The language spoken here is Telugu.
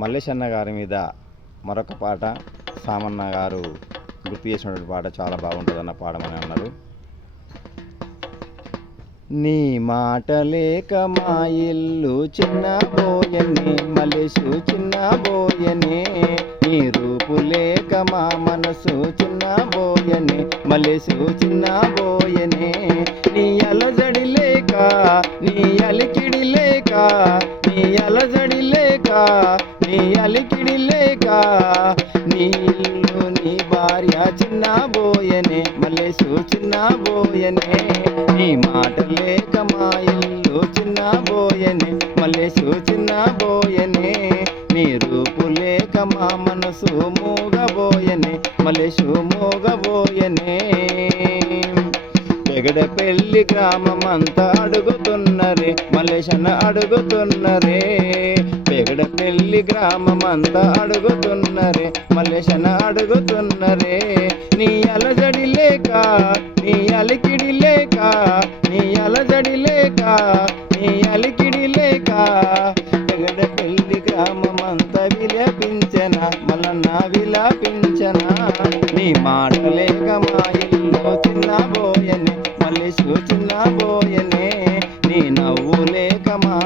మల్లేష్ అన్న గారి మీద మరొక పాట సామన్న గారు గుర్తు చేసినటువంటి పాట చాలా బాగుంటుంది అన్న పాడమని అన్నారు. నీ మాట లేక మా ఇల్లు చిన్నబోయనే మల్లేషు చిన్నబోయనే, నీ రూపు లేక మా మనసు చిన్నబోయనే మల్లేషు చిన్నబోయనే, నీ అలజడి లేక నీ అలికిడి లేక, నీ అలజడి లేక నీ అలికిడి లేక, నీ ఇల్లు నీ భార్య చిన్నబోయనే మల్లేషు చిన్నబోయనే, నీ మాట లేక మా ఇల్లు చిన్నబోయనే మల్లేషు చిన్నబోయనే, నీ రూపు లేక మా మనసు మూగబోయనే మల్లేషు మూగబోయనే. పెగడపల్లి గ్రామమంతా అడుగుతున్నరే మల్లేశన్న అడుగుతున్నరే, పెగడపల్లి గ్రామమంతా అడుగుతున్నరే మల్లేశన్న అడుగుతున్నరే, నీ అలజడి లేక నీ అలికిడి లేక, నీ అలజడి లేక నీ అలికిడి లేక, పెగడపల్లి గ్రామమంతా విలపించన మల్లన్న విలపించన, నీ మాట లేక మా ఇల్లు చిన్నబోయనే మల్లేషు చిన్నబోయనే, నీ నవ్వు లేక మా